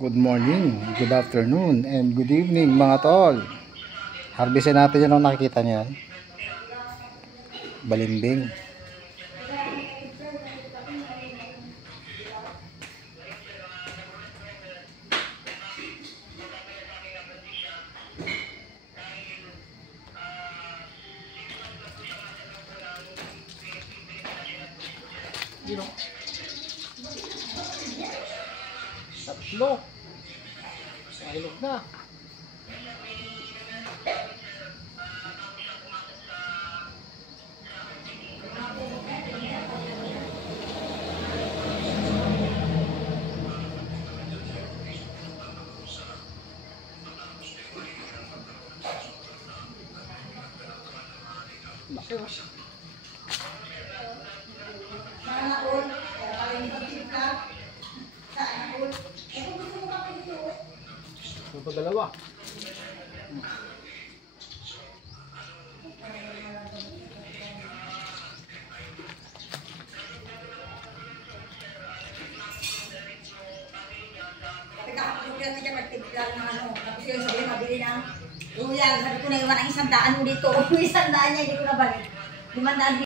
Good morning, good afternoon, and good evening mga tol. Harvestin natin yun, nakikita niyo yan. Balimbing. Tatlo. Mahilog na. Laki mo. Ito pa dalawa. Tapos yun sabi mabili ng luya. Sabi ko na iwan ang 100 mo dito. Yung 100 niya hindi ko nabalik. 500